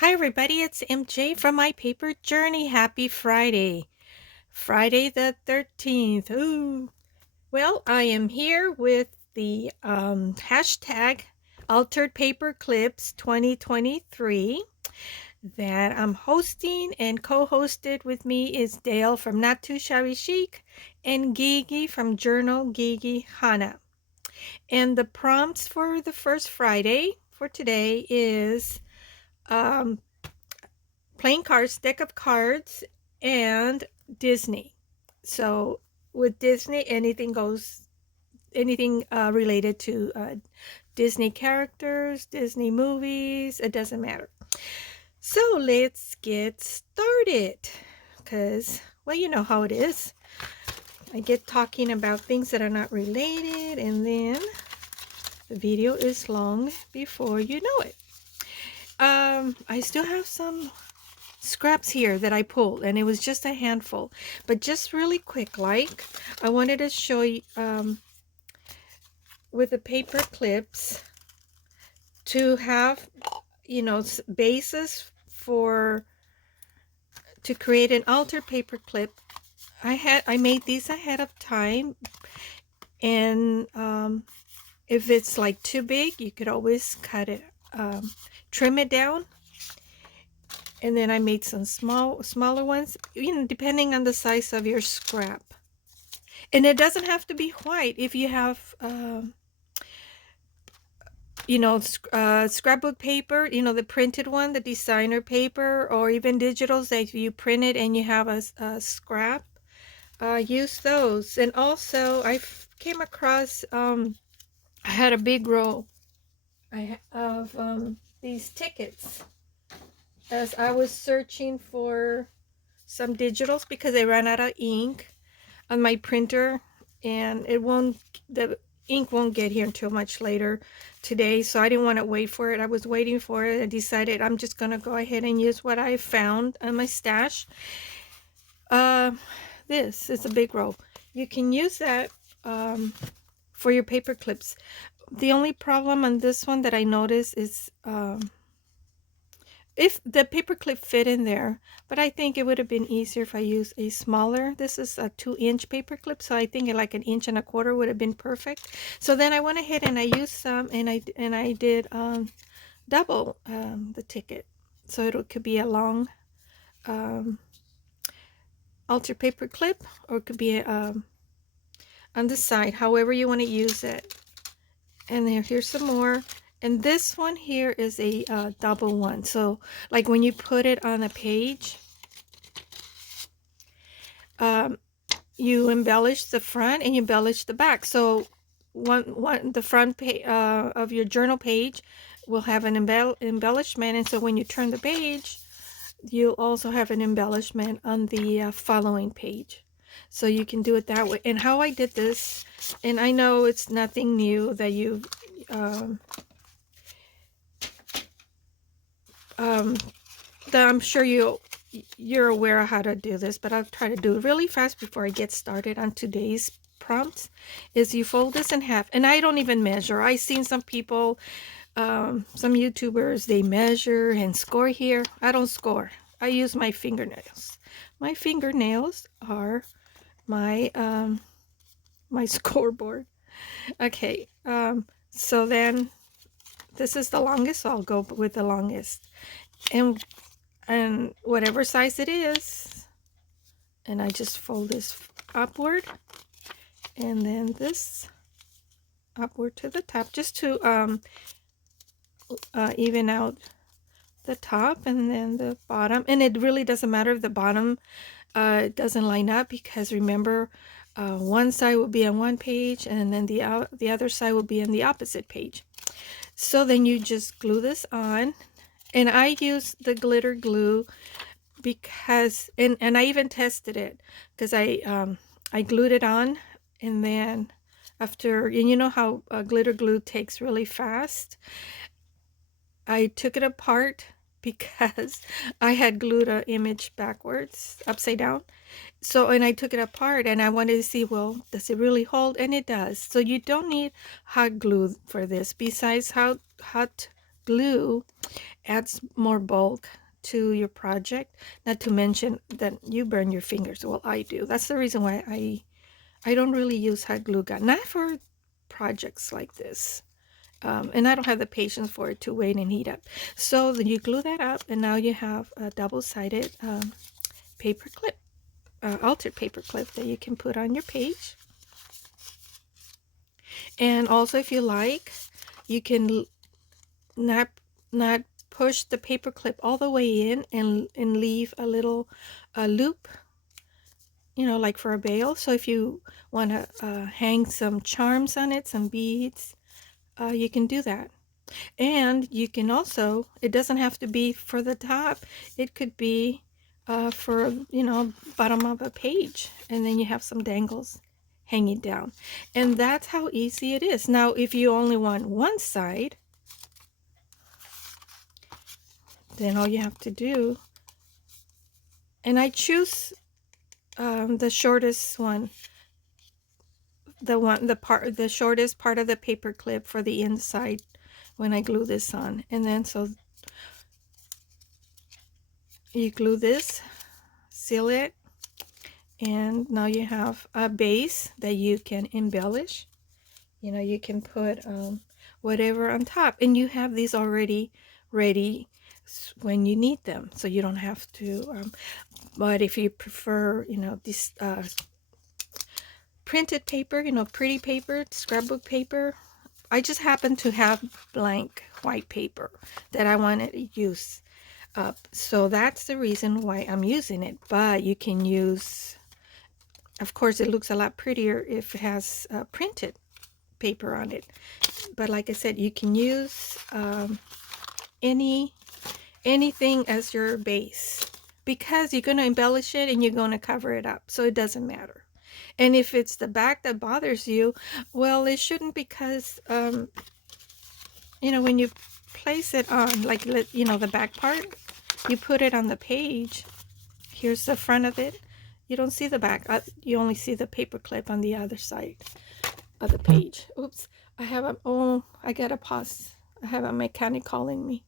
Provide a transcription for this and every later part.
Hi everybody, it's MJ from My Paper Journey. Happy Friday. Friday the 13th. Ooh. Well, I am here with the hashtag Altered Paper Clips 2023 that I'm hosting, and co-hosted with me is Dale from Not Too Shabby Chic and Gigi from Journal Gigi Hana. And the prompts for the first Friday for today is um, playing cards, deck of cards, and Disney. So with Disney, anything goes, anything related to Disney characters, Disney movies, it doesn't matter. So let's get started because, well, you know how it is. I get talking about things that are not related, and then the video is long before you know it. I still have some scraps here that I pulled, and it was just a handful, but just really quick, like I wanted to show you with the paper clips to have, you know, bases for to create an altered paper clip. I made these ahead of time, and if it's like too big, you could always cut it, trim it down. And then I made some smaller ones, you know, depending on the size of your scrap. And it doesn't have to be white. If you have, you know, scrapbook paper, you know, the printed one, the designer paper, or even digitals that you print it and you have a scrap, use those. And also, I came across, I had a big roll of these tickets as I was searching for some digitals because I ran out of ink on my printer, and the ink won't get here until much later today, so I didn't want to wait for it. I was waiting for it. I decided I'm just gonna go ahead and use what I found on my stash. This is a big roll. You can use that for your paper clips. The only problem on this one that I noticed is if the paper clip fit in there, but I think it would have been easier if I used a smaller. This is a 2-inch paper clip, so I think like 1.25 inches would have been perfect. So then I went ahead and I used some, and I did double the ticket, so it could be a long altered paper clip, or it could be on the side, however you want to use it. And here's some more. And this one here is a double one. So like when you put it on a page, you embellish the front and you embellish the back. So the front page of your journal page will have an embellishment. And so when you turn the page, you'll also have an embellishment on the following page. So you can do it that way. And how I did this, and I know it's nothing new that you that I'm sure you're aware of how to do this, but I'll try to do it really fast before I get started on today's prompts. Is you fold this in half, and I don't even measure. I've seen some people, some YouTubers, they measure and score here. I don't score. I use my fingernails. My fingernails are my my scoreboard. Okay, so then this is the longest, so I'll go with the longest. And whatever size it is, and I just fold this upward, and then this upward to the top, just to even out the top and then the bottom. And it really doesn't matter if the bottom doesn't line up, because remember, one side will be on one page and then the other side will be on the opposite page. So then you just glue this on. And I use the glitter glue because, and I even tested it, because I glued it on, and then after, and you know how glitter glue takes really fast, I took it apart because I had glued an image backwards, upside down. So, and I took it apart and I wanted to see, well, does it really hold? And it does. So you don't need hot glue for this. Besides, hot glue adds more bulk to your project. Not to mention that you burn your fingers. Well, I do. That's the reason why I don't really use hot glue gun, not for projects like this. And I don't have the patience for it to wait and heat up. So then you glue that up, and now you have a double-sided paper clip, altered paper clip that you can put on your page. And also, if you like, you can not push the paper clip all the way in and leave a little loop, you know, like for a veil. So if you want to hang some charms on it, some beads, you can do that. And you can also, it doesn't have to be for the top. It could be for, you know, bottom of a page. And then you have some dangles hanging down. And that's how easy it is. Now, if you only want one side, then all you have to do, and I choose the shortest one, the shortest part of the paper clip for the inside when I glue this on. And then so you glue this, seal it, and now you have a base that you can embellish. You know, you can put whatever on top, and you have these already ready when you need them, so you don't have to but if you prefer, you know, this printed paper, you know, pretty paper, scrapbook paper, I just happen to have blank white paper that I wanted to use up, so that's the reason why I'm using it. But you can use, of course, it looks a lot prettier if it has printed paper on it. But like I said, you can use anything as your base, because you're going to embellish it and you're going to cover it up, so it doesn't matter. And if it's the back that bothers you, well, it shouldn't, because you know, when you place it on, like, you know, the back part, you put it on the page. Here's the front of it. You don't see the back. You only see the paper clip on the other side of the page. Oops, I have a, oh, I gotta pause. I have a mechanic calling me.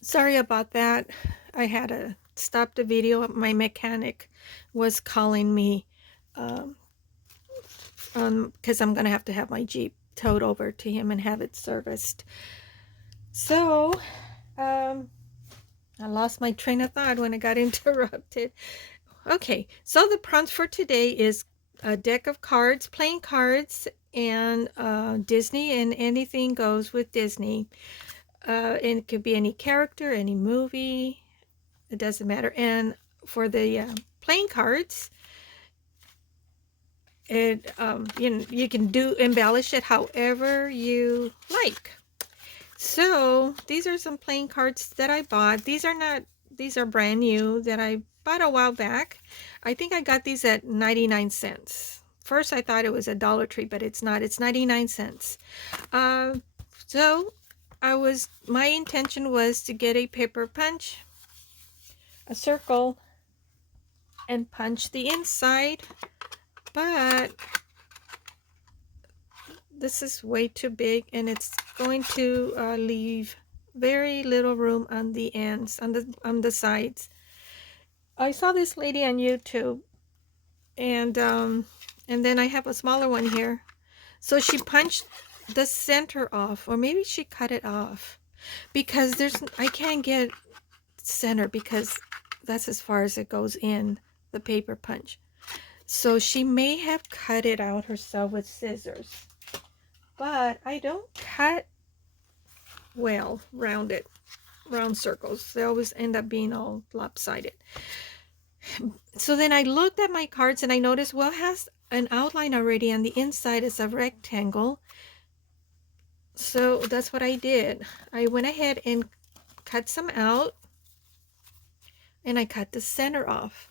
Sorry about that. I had to stop the video. My mechanic was calling me because I'm gonna have to have my Jeep towed over to him and have it serviced. So I lost my train of thought when I got interrupted. Okay, so the prompt for today is a deck of cards, playing cards, and Disney, and anything goes with Disney. And it could be any character, any movie, it doesn't matter. And for the playing cards, it you can embellish it however you like. So these are some playing cards that I bought. These are brand new that I bought a while back. I think I got these at 99 cents. First I thought it was a Dollar Tree, but it's not. It's 99 cents. So my intention was to get a paper punch, a circle, and punch the inside, but this is way too big, and it's going to leave very little room on the ends, on the sides. I saw this lady on YouTube, and then I have a smaller one here. So she punched the center off, or maybe she cut it off, because I can't get center, because that's as far as it goes in the paper punch. So she may have cut it out herself with scissors, but I don't cut well round circles. They always end up being all lopsided. So then I looked at my cards and I noticed, well, it has an outline already, and the inside is a rectangle. So that's what I did. I went ahead and cut some out, and I cut the center off.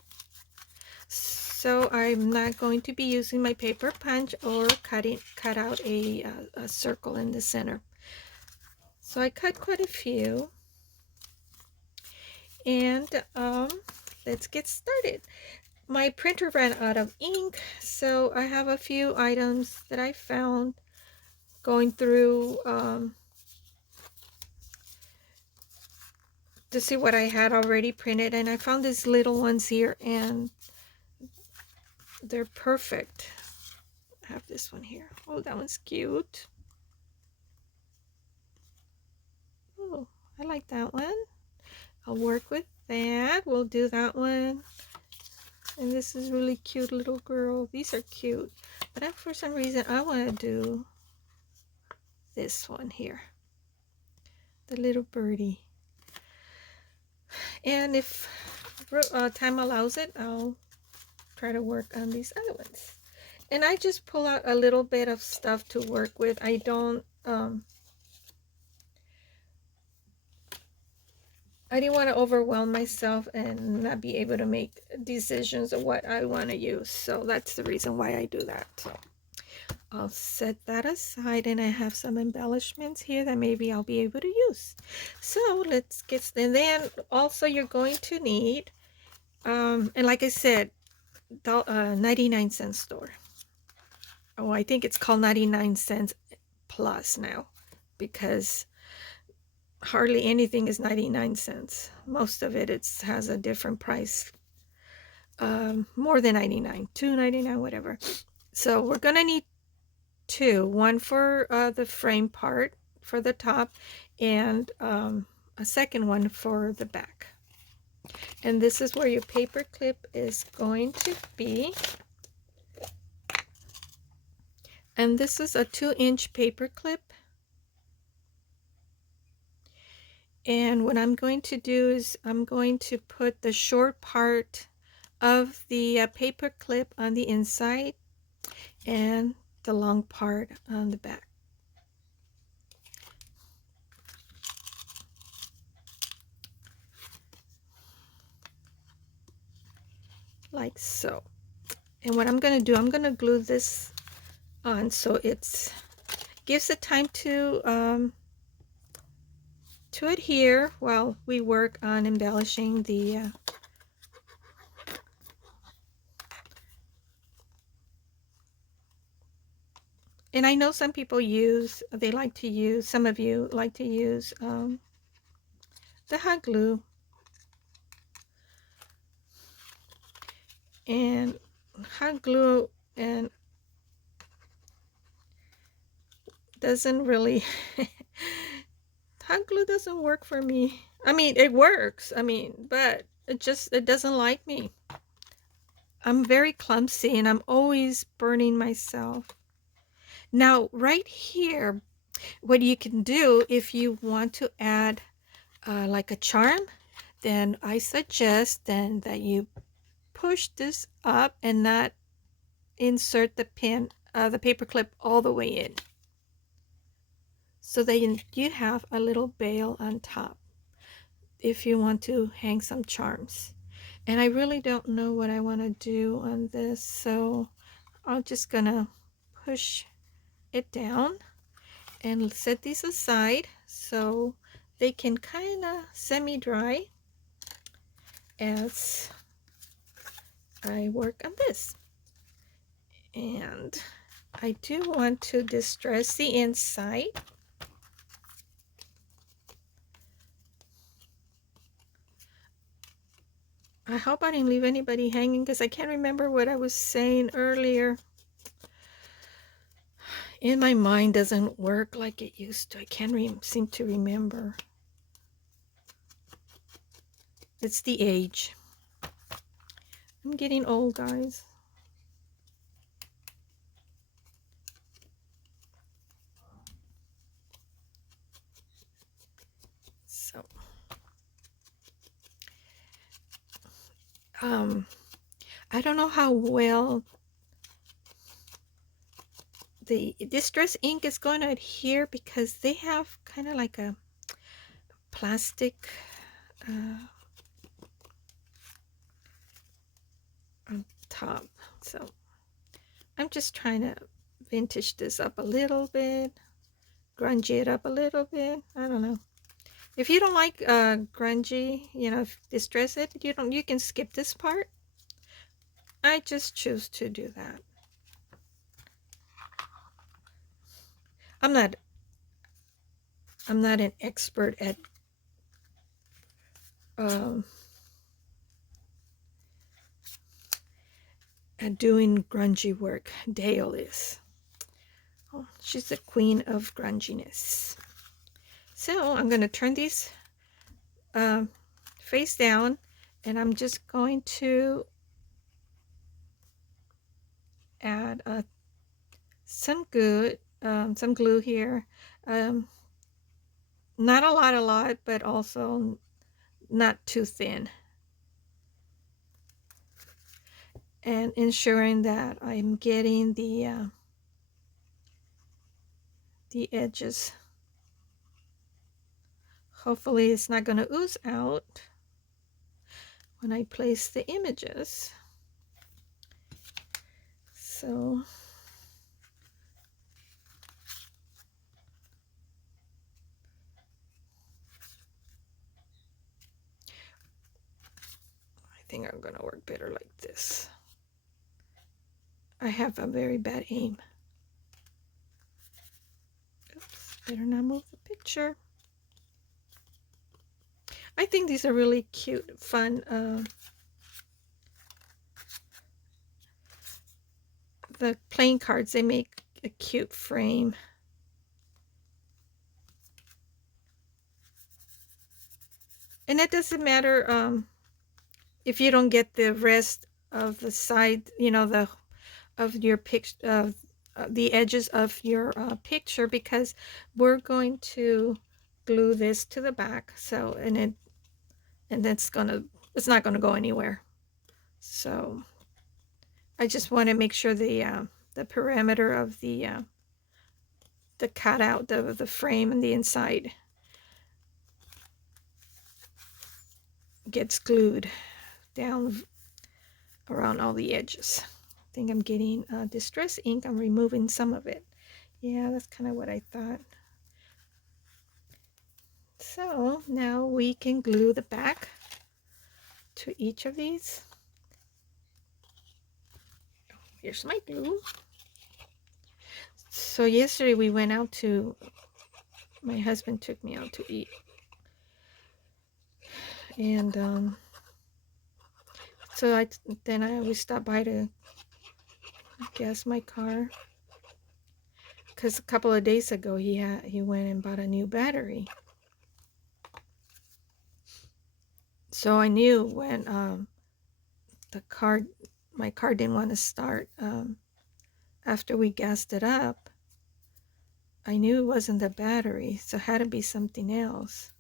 So I'm not going to be using my paper punch or cut out a circle in the center. So I cut quite a few, and let's get started. My printer ran out of ink, so I have a few items that I found going through to see what I had already printed, and I found these little ones here, and they're perfect. I have this one here. Oh, that one's cute. Oh, I like that one. I'll work with that. We'll do that one. And this is really cute little girl. These are cute. But for some reason, I want to do this one here. The little birdie. And if time allows it, I'll try to work on these other ones. And I just pull out a little bit of stuff to work with. I don't, I didn't want to overwhelm myself and not be able to make decisions of what I want to use. So that's the reason why I do that. So I'll set that aside, and I have some embellishments here that maybe I'll be able to use. So let's get, and then also you're going to need, and like I said, 99-cent store. Oh, I think it's called 99 cents plus now, because hardly anything is 99 cents. Most of it has a different price, more than 99, $2.99, whatever. So we're gonna need two, one for the frame part for the top, and a second one for the back. And this is where your paper clip is going to be. And this is a 2-inch paper clip. And what I'm going to do is I'm going to put the short part of the paper clip on the inside and the long part on the back. Like so. And what I'm going to do, I'm going to glue this on so it gives it time to adhere while we work on embellishing the and I know some people some of you like to use the hot glue. And hot glue and doesn't really hot glue doesn't work for me. I mean, it works, but it doesn't like me. I'm very clumsy and I'm always burning myself. Now right here, what you can do if you want to add like a charm, then I suggest then that you push this up and not insert the pin, the paper clip all the way in. So then you have a little bail on top if you want to hang some charms. And I really don't know what I want to do on this, so I'm just gonna push it down and set these aside so they can kind of semi-dry as I work on this. And I do want to distress the inside. I hope I didn't leave anybody hanging, because I can't remember what I was saying earlier. And my mind doesn't work like it used to. I can't seem to remember. It's the age. I'm getting old, guys. So, I don't know how well the distress ink is going to adhere, because they have kind of like a plastic on top. So I'm just trying to vintage this up a little bit, grunge it up a little bit. I don't know. If you don't like grungy, distress it, you can skip this part. I just choose to do that. I'm not an expert at doing grungy work. Dale is. Oh, she's the queen of grunginess. So I'm going to turn these face down, and I'm just going to add some glue here. Not a lot, but also not too thin. And ensuring that I'm getting the edges. Hopefully it's not going to ooze out when I place the images. So I think I'm going to work better like this. I have a very bad aim. Oops, better not move the picture. I think these are really cute, fun. The playing cards, they make a cute frame. And it doesn't matter if you don't get the rest of the side, you know, of your picture, the edges of your picture, because we're going to glue this to the back. So and it's not gonna go anywhere. So I just want to make sure the perimeter of the cutout of the frame and the inside gets glued down around all the edges. I think I'm getting distress ink. I'm removing some of it. Yeah, that's kind of what I thought. So now we can glue the back to each of these. Here's my glue. So yesterday we went out to, my husband took me out to eat. And so we stopped by to gas my car, because a couple of days ago he went and bought a new battery. So I knew when my car didn't want to start after we gassed it up. I knew it wasn't the battery, so it had to be something else.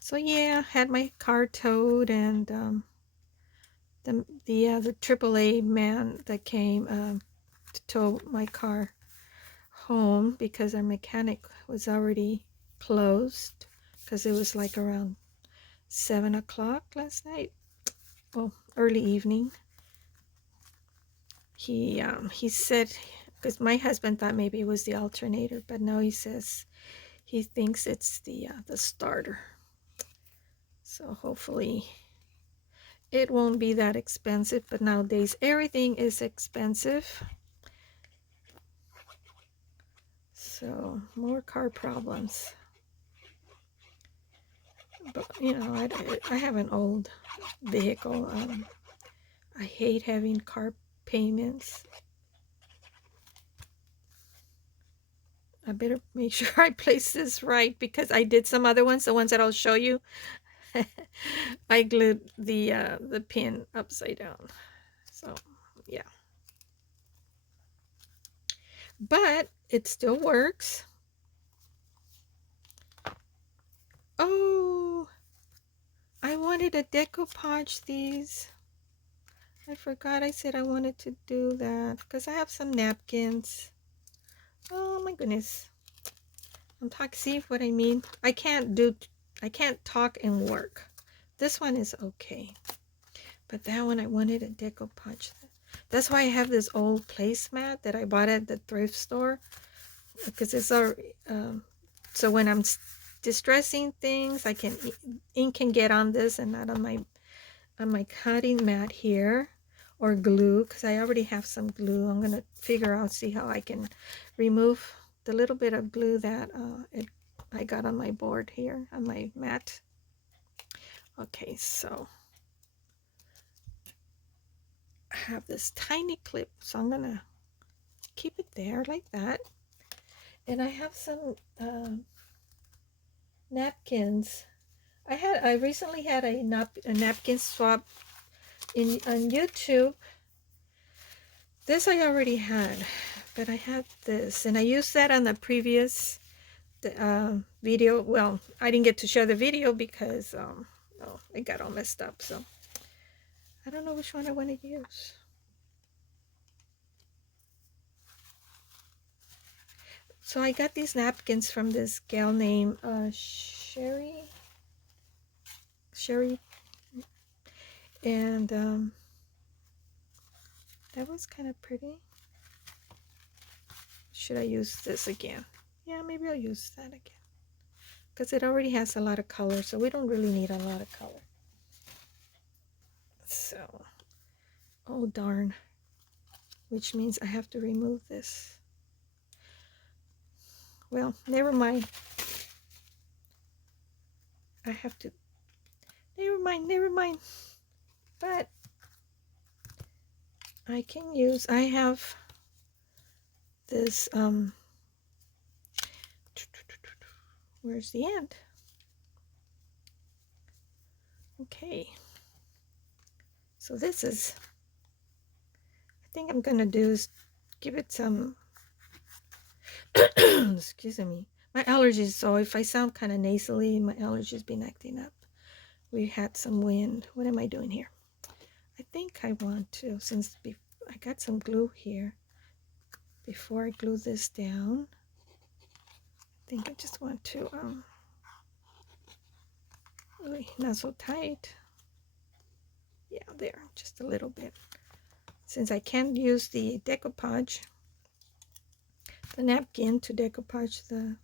So yeah, had my car towed, and the AAA man that came to tow my car home, because our mechanic was already closed, because it was like around 7 o'clock last night. Well, early evening. He said, because my husband thought maybe it was the alternator, but no, he says he thinks it's the starter. So hopefully it won't be that expensive, but nowadays everything is expensive. So more car problems. But you know, I have an old vehicle. I hate having car payments. I better make sure I place this right, because I did some other ones, the ones that I'll show you. I glued the pin upside down. So yeah, but it still works. Oh, I wanted to decoupage these. I forgot I said I wanted to do that, because I have some napkins. Oh my goodness. I'm talking, see what I mean? I can't talk and work. This one is okay, but that one I wanted a decoupage. That's why I have this old placemat that I bought at the thrift store, because it's so when I'm distressing things, ink can get on this and not on my cutting mat here, or glue, because I already have some glue. I'm gonna see how I can remove the little bit of glue that I got on my board here, on my mat. Okay, so I have this tiny clip, so I'm gonna keep it there like that. And I have some napkins. I recently had a napkin swap on YouTube. This I already had, but I had this, and I used that on the previous video. Well, I didn't get to share the video because it got all messed up, so I don't know which one I want to use. So I got these napkins from this gal named Sherry, and that was kind of pretty. Should I use this again? Yeah, maybe I'll use that again, because it already has a lot of color, so we don't really need a lot of color. So, oh darn, which means I have to remove this. Well, never mind. I have to, never mind. But I can use, I have this, where's the end? Okay. So this is, I think I'm going to do is give it some, excuse me, my allergies, so if I sound kind of nasally, my allergies been acting up. We had some wind. What am I doing here? I think I want to, since I got some glue here, before I glue this down, I think I just want to, really not so tight. Yeah, there, just a little bit. Since I can't use the decoupage, the napkin to decoupage the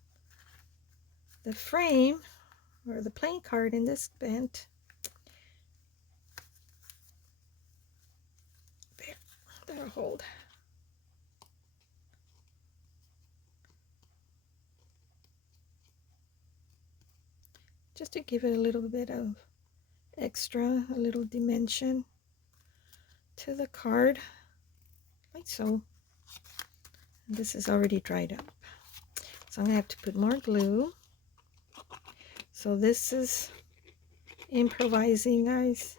frame or the playing card in this bent. There, that'll hold. Just to give it a little bit of extra, a little dimension to the card, like so. And this is already dried up, so I'm gonna have to put more glue. So this is improvising, guys.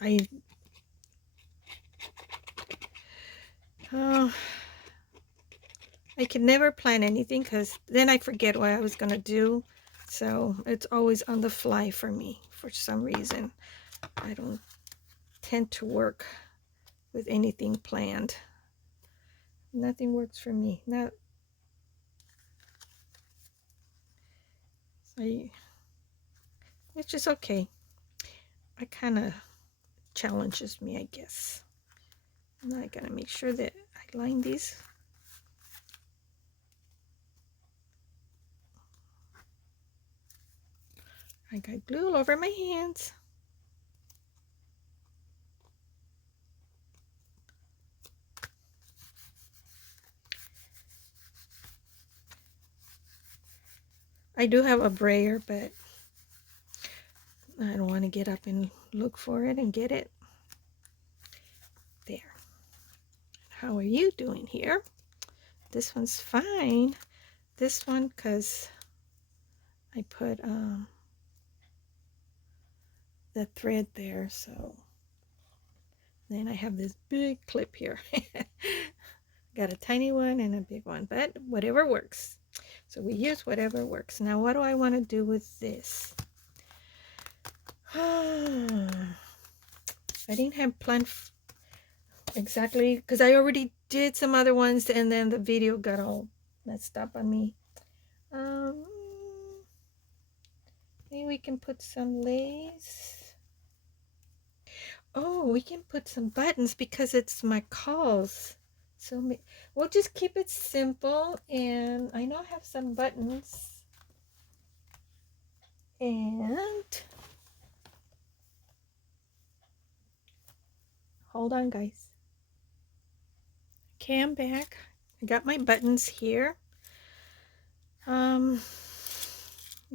I can never plan anything, because then I forget what I was gonna do. So it's always on the fly for me. For some reason, I don't tend to work with anything planned. Nothing works for me. It's just okay. It kind of challenges me, I guess. Now I gotta make sure that I line these. I got glue all over my hands. I do have a brayer, but I don't want to get up and look for it and get it. There. How are you doing here? This one's fine. This one, because I put the thread there, so then I have this big clip here. Got a tiny one and a big one, but whatever works. So we use whatever works. Now what do I want to do with this? I didn't have planned exactly, because I already did some other ones and then the video got all messed up on me. Maybe we can put some lace. Oh, we can put some buttons because it's my calls. So we'll just keep it simple, and I know I have some buttons. And hold on, guys. Okay, I'm back. I got my buttons here. Let me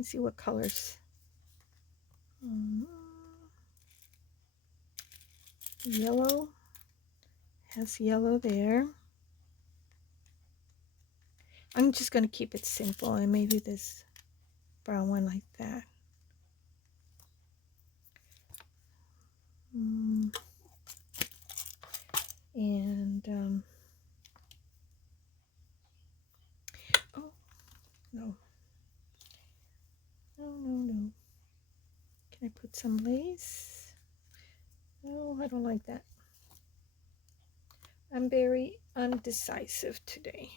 see what colors. Yellow, has yellow there. I'm just going to keep it simple, and maybe this brown one like that. And oh no, no, can I put some lace? No, I don't like that. I'm very undecisive today.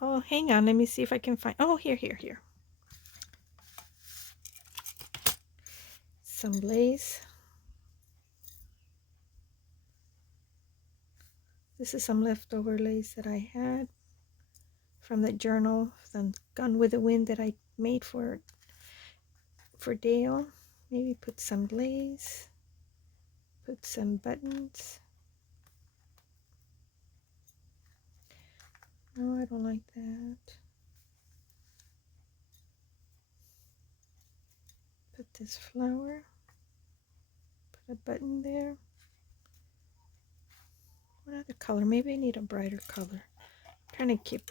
Oh, hang on, let me see if I can find, oh, here. Some lace. This is some leftover lace that I had from the journal, the Gone with the Wind that I made for Dale. Maybe put some lace, put some buttons. No, I don't like that. Put this flower, put a button there. What other color? Maybe I need a brighter color. I'm trying to keep.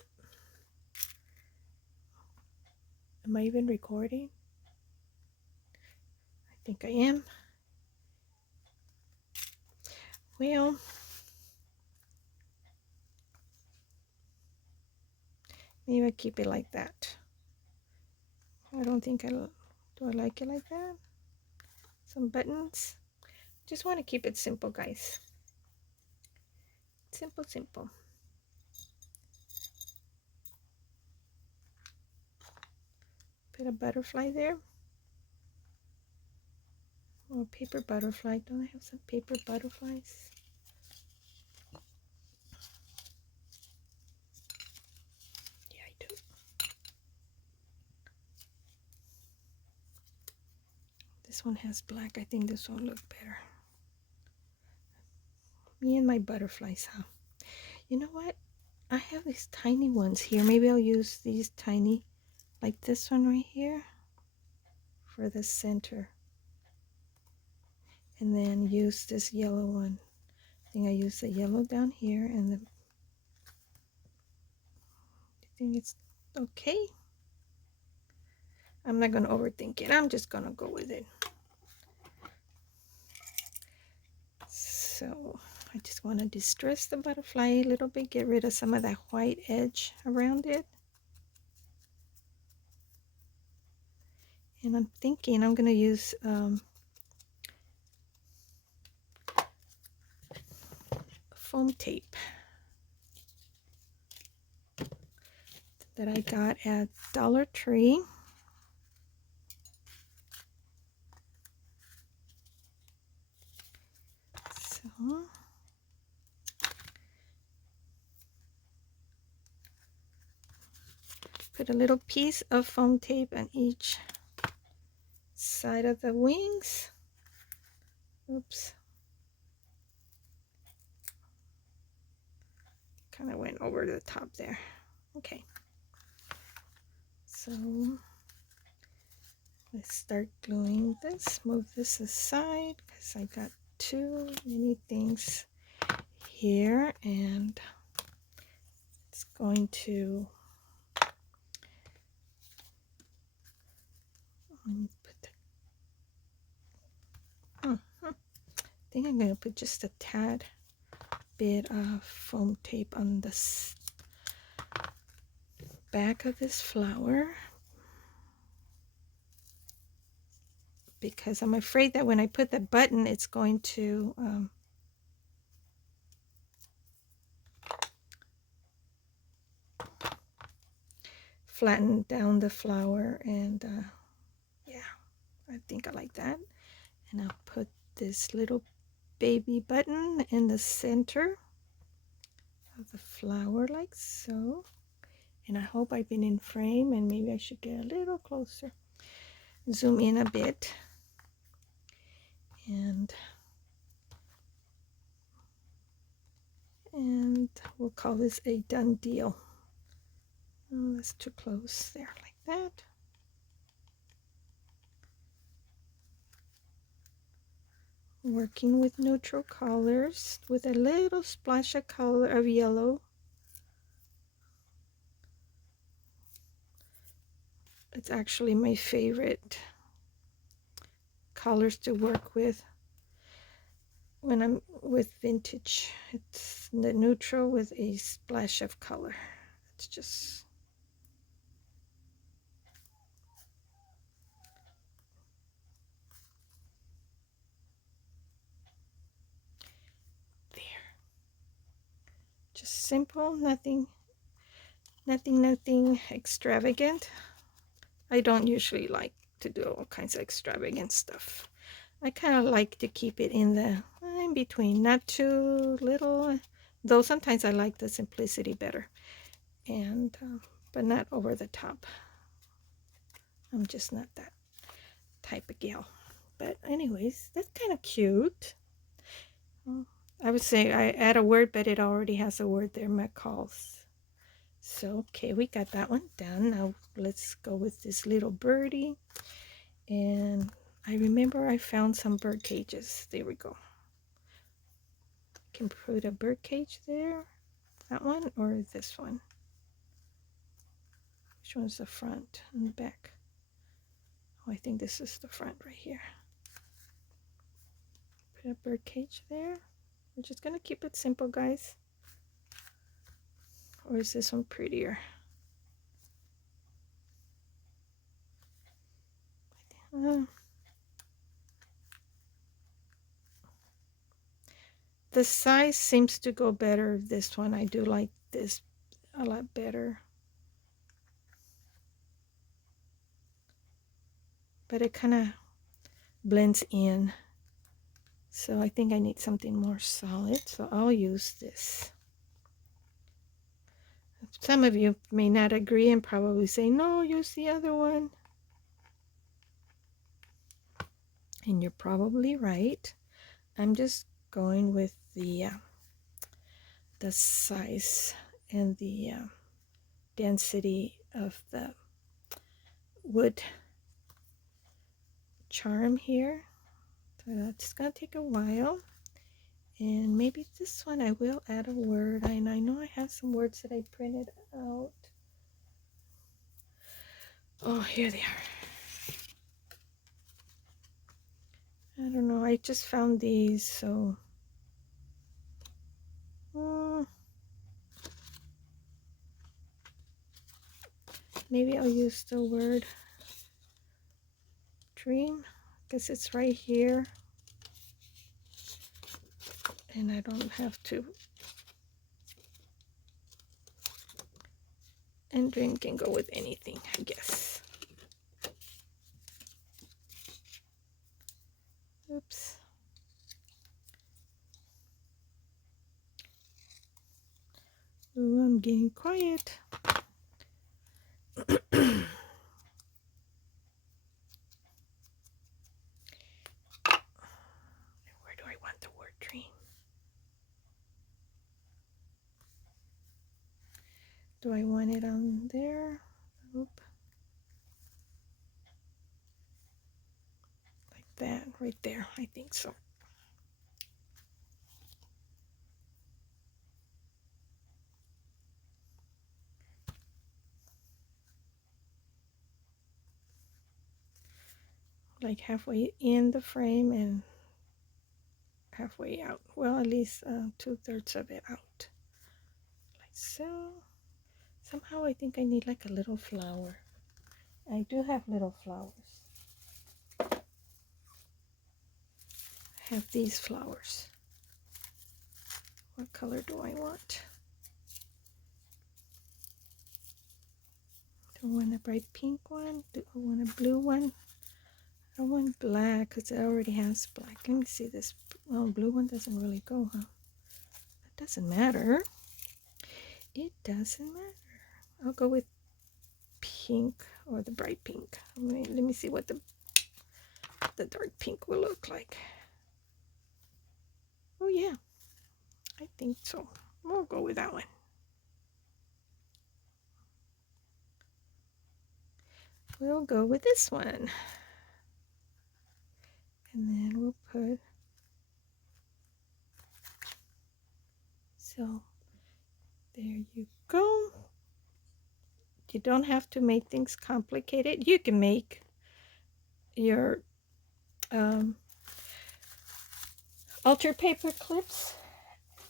Am I even recording? I think I am. Well, maybe I keep it like that. I don't think do I like it like that? Some buttons. Just want to keep it simple, guys. Simple. Put a butterfly there. Or paper butterfly. Don't I have some paper butterflies? Yeah, I do. This one has black. I think this one looks better. Me and my butterflies, huh? You know what? I have these tiny ones here. Maybe I'll use these tiny, like this one right here, for the center. And then use this yellow one. I think I use the yellow down here, and the. I think it's okay. I'm not going to overthink it. I'm just going to go with it. So I just want to distress the butterfly a little bit, get rid of some of that white edge around it. And I'm thinking I'm going to use foam tape that I got at Dollar Tree. So put a little piece of foam tape on each side of the wings. Oops. Kind of went over the top there. Okay. So let's start gluing this. Move this aside because I got too many things here, and it's going to. Let me put that. I think I'm going to put just a tad bit of foam tape on this back of this flower, because I'm afraid that when I put the button, it's going to flatten down the flower, and yeah, I think I like that. And I'll put this little baby button in the center of the flower like so. And I hope I've been in frame, and maybe I should get a little closer, zoom in a bit, and we'll call this a done deal. Oh, that's too close there, like that. Working with neutral colors with a little splash of color of yellow. It's actually my favorite colors to work with when I'm with vintage. It's the neutral with a splash of color. It's just there. Just simple, nothing extravagant. I don't usually like to do all kinds of extravagant stuff. I kind of like to keep it in the in between, not too little, though sometimes I like the simplicity better, and but not over the top. I'm just not that type of gal. But anyways, that's kind of cute. I would say I add a word, but it already has a word there, McCalls. So okay, we got that one done. Now let's go with this little birdie. And I remember I found some bird cages. There we go. Can put a bird cage there. That one or this one? Which one's the front and the back? Oh, I think this is the front right here. Put a bird cage there. We're just gonna keep it simple, guys. Or is this one prettier? The size seems to go better. This one, I do like this a lot better. But it kind of blends in. So I think I need something more solid. So I'll use this. Some of you may not agree and probably say, no, use the other one. And you're probably right. I'm just going with the size and the density of the wood charm here. So it's gonna take a while, and maybe this one I will add a word. And I know I have some words that I printed out. Oh, here they are. I don't know, I just found these, so maybe I'll use the word dream because it's right here and I don't have to. And dream can go with anything, I guess. Oops. Ooh, I'm getting quiet. Where do I want the word dream? Do I want it on there? Oop. Like that, right there. I think so. Like halfway in the frame and halfway out. Well, at least 2/3 of it out. Like so. Somehow I think I need like a little flower. I do have little flowers. I have these flowers. What color do I want? Do I want a bright pink one? Do I want a blue one? I don't want black because it already has black. Let me see this. Well, blue one doesn't really go, huh? That doesn't matter. It doesn't matter. I'll go with pink or the bright pink. Let me see what the dark pink will look like. Oh yeah, I think so. We'll go with that one. we'll go with this one. And then we'll put, so there you go. You don't have to make things complicated. You can make your altered paper clips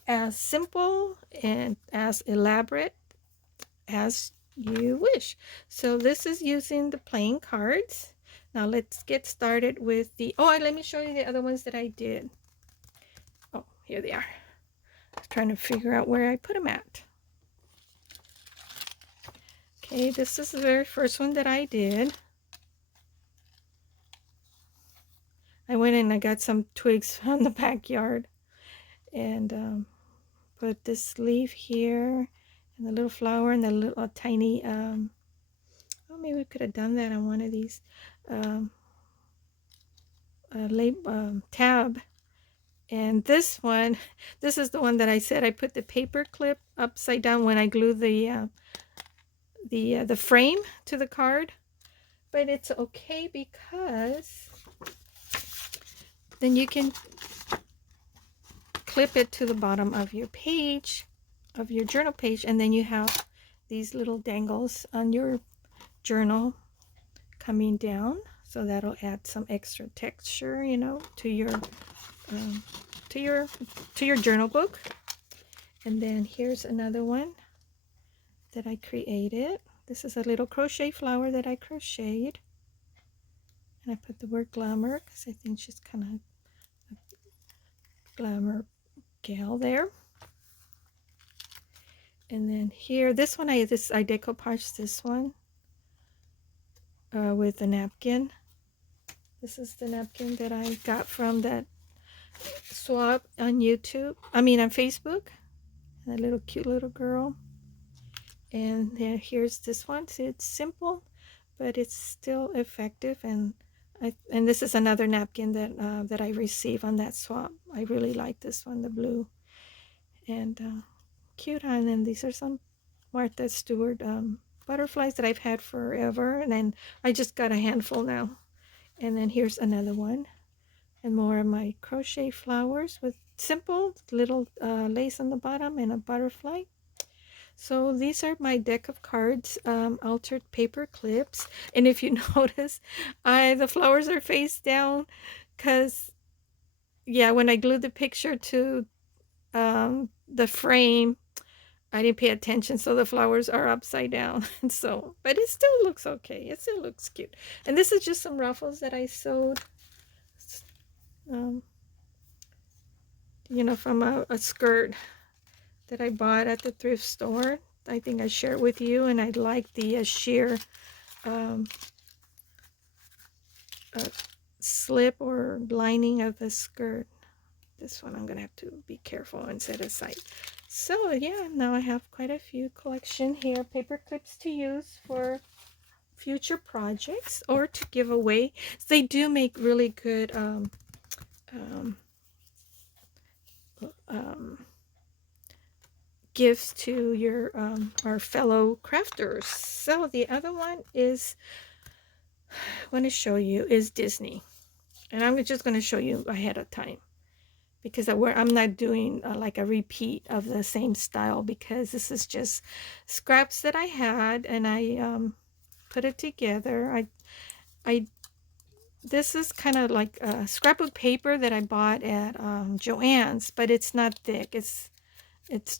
as simple and as elaborate as you wish. So this is using the playing cards. Now let's get started with the, let me show you the other ones that I did. Oh, here they are. I was trying to figure out where I put them at. Okay, this is the very first one that I did. I went and I got some twigs from the backyard and put this leaf here and the little flower and the little tiny maybe we could have done that on one of these tab. And this one, this is the one that I said I put the paper clip upside down when I glue the frame to the card, but it's okay because then you can clip it to the bottom of your page, of your journal page, and then you have these little dangles on your journal coming down, so that'll add some extra texture, you know, to your journal book. And then here's another one that I created. This is a little crochet flower that I crocheted, and I put the word glamour because I think she's kind of a glamour gal there. And then here, this one I decoupaged this one with a napkin. This is the napkin that I got from that swap on YouTube. I mean on Facebook. A little cute little girl. And then here's this one. See, it's simple, but it's still effective. And this is another napkin that I received on that swap. I really like this one, the blue, and cute. And then these are some Martha Stewart butterflies that I've had forever, and then I just got a handful now. And then here's another one, and more of my crochet flowers with simple little lace on the bottom and a butterfly. So these are my deck of cards, altered paper clips. And if you notice, the flowers are face down because, yeah, when I glued the picture to the frame, I didn't pay attention, so the flowers are upside down. So, but it still looks okay. It still looks cute. And this is just some ruffles that I sewed, you know, from a skirt that I bought at the thrift store. I think I shared with you, and I like the sheer slip or lining of the skirt. This one I'm gonna have to be careful and set aside. So yeah, now I have quite a few collection here, paper clips to use for future projects or to give away. So they do make really good gifts to your our fellow crafters. So the other one is I want to show you is Disney, and I'm just going to show you ahead of time because I'm not doing like a repeat of the same style, because this is just scraps that I had and I put it together. This is kind of like a scrapbook paper that I bought at Joann's, but it's not thick. It's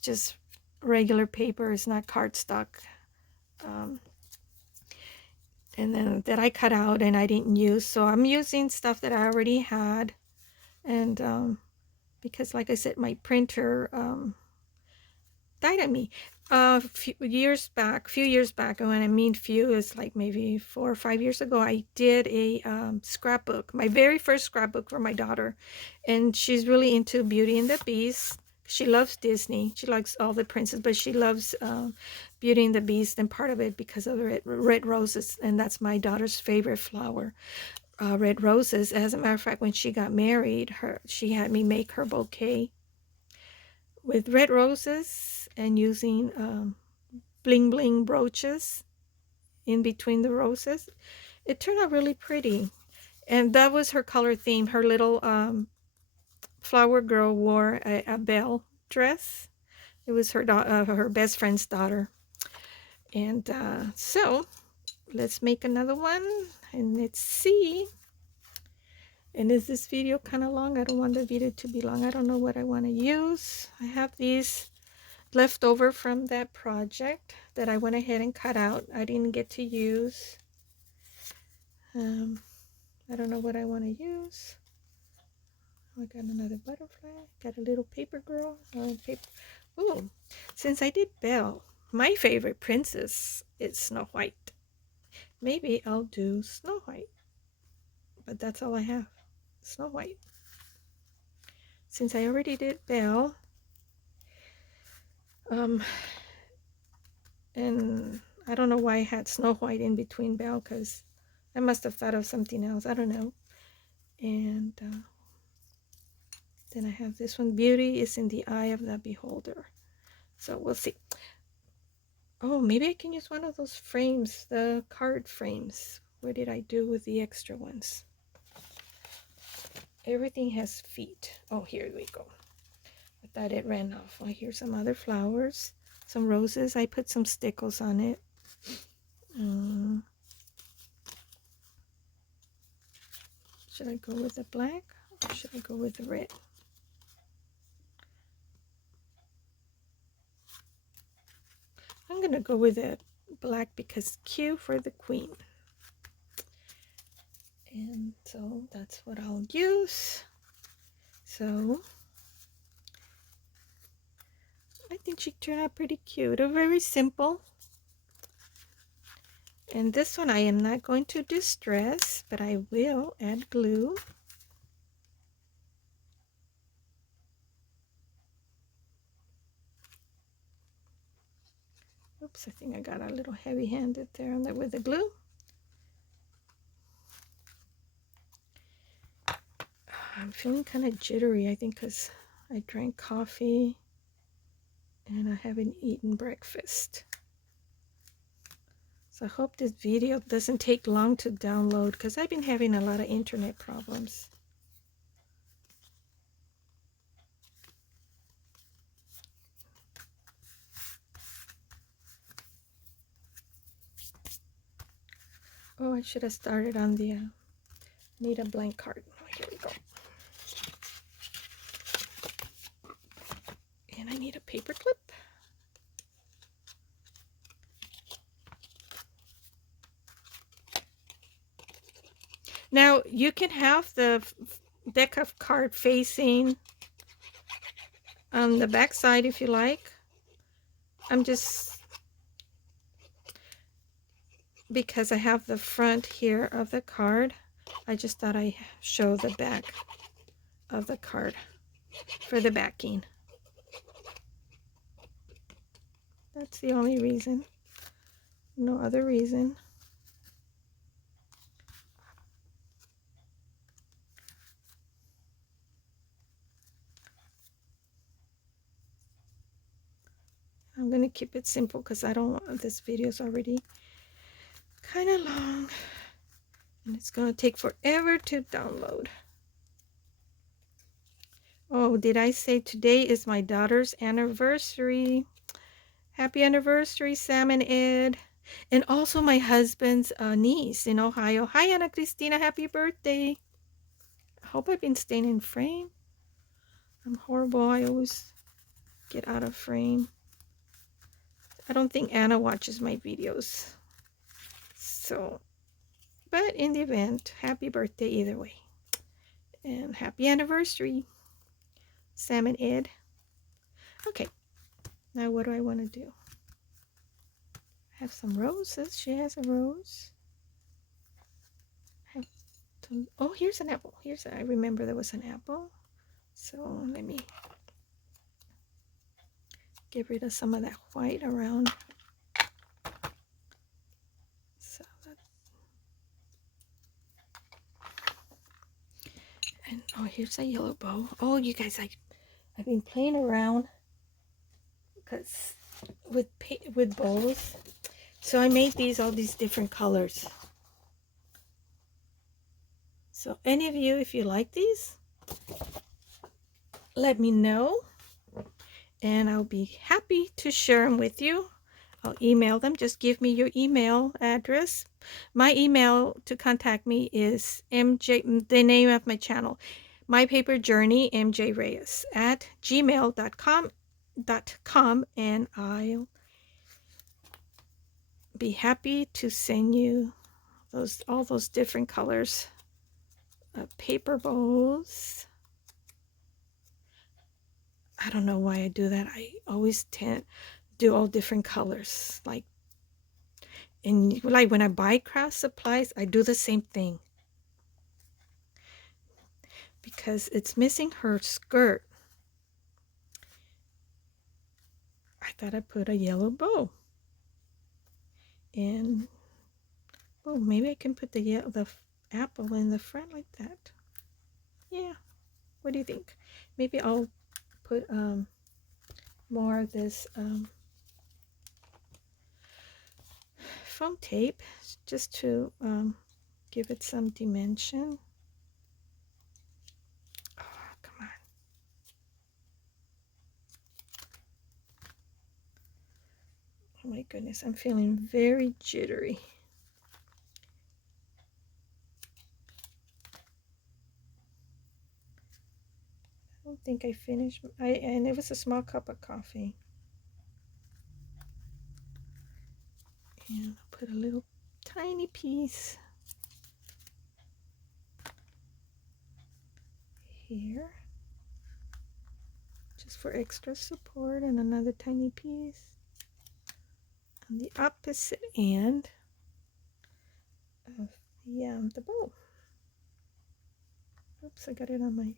just regular paper. It's not cardstock. And then that I cut out and I didn't use. So I'm using stuff that I already had. And because like I said, my printer died on me a few years back, and when I mean few, is like maybe 4 or 5 years ago. I did a scrapbook, my very first scrapbook for my daughter, and she's really into Beauty and the Beast. She loves Disney. She likes all the princesses, but she loves Beauty and the Beast, and part of it because of red roses, and that's my daughter's favorite flower, red roses. As a matter of fact, when she got married, she had me make her bouquet with red roses and using bling bling brooches. in between the roses. It turned out really pretty. And that was her color theme. Her little flower girl wore a bell dress. It was her best friend's daughter. And so let's make another one and let's see. And is this video kind of long? I don't want the video to be long. I don't know what I want to use. I have these left over from that project that I went ahead and cut out. I didn't get to use. I don't know what I want to use. I got another butterfly. Got a little paper girl. Ooh, since I did Belle, my favorite princess is Snow White. Maybe I'll do Snow White. But that's all I have. Snow White. Since I already did Belle, and I don't know why I had Snow White in between Belle, because I must have thought of something else. I don't know. And then I have this one. Beauty is in the eye of the beholder. So we'll see. Oh, maybe I can use one of those frames, the card frames. What did I do with the extra ones? Everything has feet. Oh, here we go. I thought it ran off. Oh, here's some other flowers. Some roses. I put some stickles on it. Should I go with the black or should I go with the red? I'm going to go with the black because Q for the queen. And so that's what I'll use. So I think she turned out pretty cute. Or very simple. And this one I am not going to distress, but I will add glue. Oops, I think I got a little heavy-handed there on that with the glue. I'm feeling kind of jittery, I think, because I drank coffee and I haven't eaten breakfast. So I hope this video doesn't take long to download because I've been having a lot of internet problems. Oh, I should have started on the need a blank card. Oh, here we go. And I need a paper clip. Now, you can have the deck of card facing on the back side if you like. I'm just, because I have the front here of the card, I just thought I show the back of the card for the backing. That's the only reason. No other reason. I'm going to keep it simple because I don't want, this video is already kind of long and it's going to take forever to download. Oh, did I say today is my daughter's anniversary? Happy anniversary, Sam and Ed. And also my husband's niece in Ohio. Hi, Ana Cristina. Happy birthday. I hope I've been staying in frame. I'm horrible. I always get out of frame. I don't think Anna watches my videos. So, but in the event, happy birthday either way. And happy anniversary, Sam and Ed. Okay, now what do I want to do? I have some roses. She has a rose. I have some, oh, here's an apple. I remember there was an apple. So let me get rid of some of that white around. So that, and oh, here's a yellow bow. Oh, you guys, I've been playing around because with bows, So I made all these different colors. So any of you, if you like these, let me know, and I'll be happy to share them with you. I'll email them. Just give me your email address. My email to contact me is the name of my channel, Mypaperjourneymjreyes at gmail.com, and I'll be happy to send you all those different colors of paper bowls. I don't know why I do that. I always do all different colors. Like when I buy craft supplies, I do the same thing. Because it's missing her skirt, I thought I'd put a yellow bow. And oh, maybe I can put the apple in the front like that. Yeah, what do you think? Maybe I'll put more of this foam tape just to give it some dimension. Oh, come on. Oh my goodness, I'm feeling very jittery. I don't think I finished. And it was a small cup of coffee. And I'll put a little tiny piece here, just for extra support, and another tiny piece on the opposite end of the bowl. Oops, I got it on my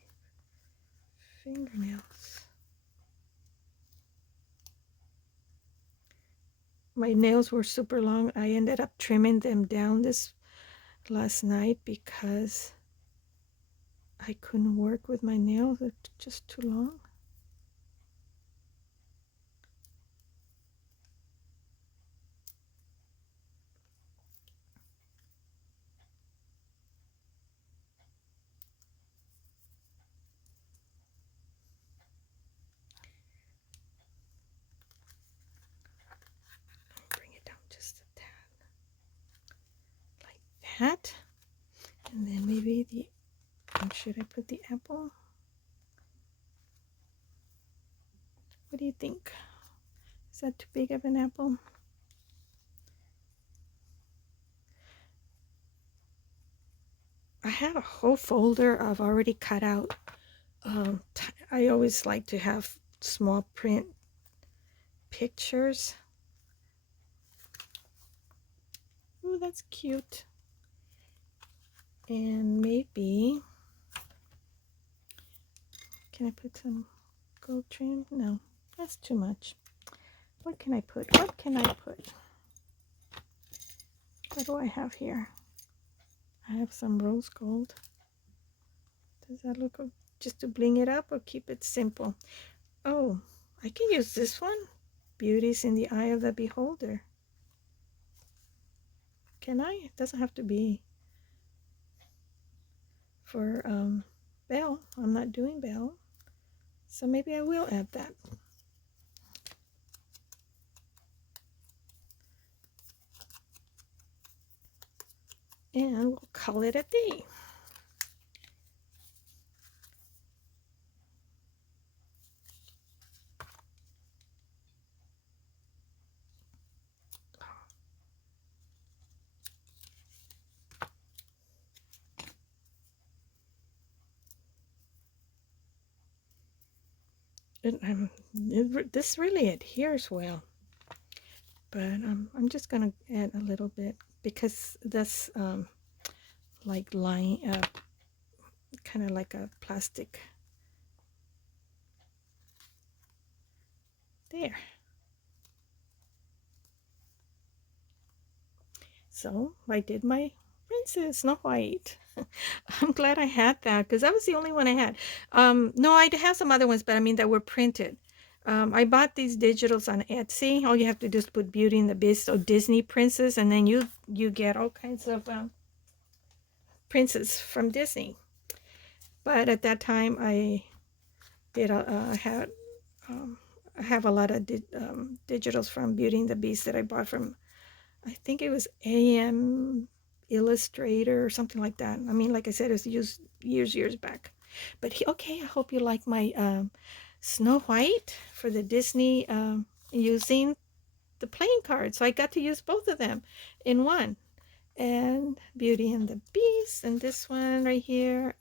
fingernails. My nails were super long. I ended up trimming them down this last night because I couldn't work with my nails. They're just too long. Bring it down just a tad. Like that. And then maybe should I put the apple? What do you think? Is that too big of an apple? I have a whole folder of already cut out. I always like to have small print pictures. Ooh, that's cute. And maybe, can I put some gold trim? No, that's too much. What can I put? What can I put? What do I have here? I have some rose gold. Does that look good? Just to bling it up or keep it simple? Oh, I can use this one. Beauty's in the eye of the beholder. Can I? It doesn't have to be for Belle. I'm not doing Belle. So maybe I will add that. And we'll call it a day. This really adheres well, but I'm just gonna add a little bit because this like line kind of like a plastic there. So I did my Princess Snow White. I'm glad I had that because that was the only one I had. No, I have some other ones, but I mean that were printed. I bought these digitals on Etsy. All you have to do is put Beauty and the Beast, so Disney princess, and then you get all kinds of princes from Disney. But at that time, did had I have a lot of digitals from Beauty and the Beast that I bought from, I think it was AM Illustrator or something like that. I mean, like I said, it was used years back. But okay, I hope you like my Snow White for the Disney using the playing card. So I got to use both of them in one. And Beauty and the Beast, and this one right here,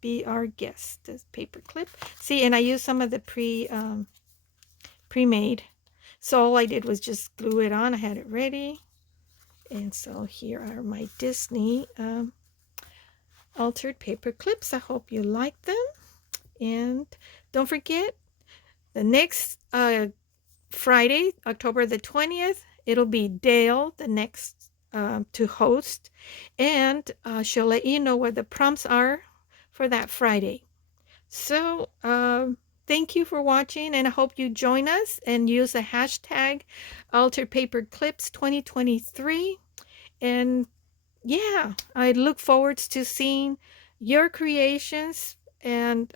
Be Our Guest, this paper clip. See, and I used some of the pre-made. So all I did was just glue it on. I had it ready. And so here are my Disney altered paper clips. I hope you like them. And don't forget, the next Friday, October the 20th, it'll be Dale, the next to host. And she'll let you know what the prompts are for that Friday. So thank you for watching, and I hope you join us and use the hashtag Altered Paper Clips 2023. And yeah, I look forward to seeing your creations, and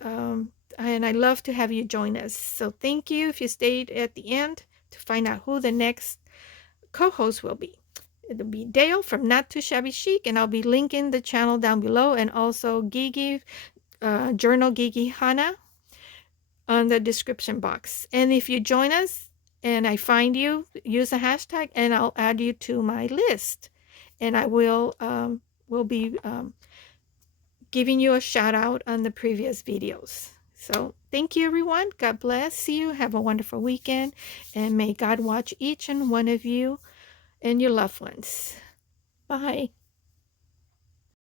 I love to have you join us. So thank you if you stayed at the end to find out who the next co-host will be. It'll be Dale from Not Too Shabby Chic, and I'll be linking the channel down below, and also Gigi, Journal Gigi Hana, on the description box. And if you join us and I find you, use a hashtag, and I'll add you to my list. And I will be giving you a shout out on the previous videos. So thank you, everyone. God bless you. Have a wonderful weekend, and may God watch each and one of you and your loved ones. Bye.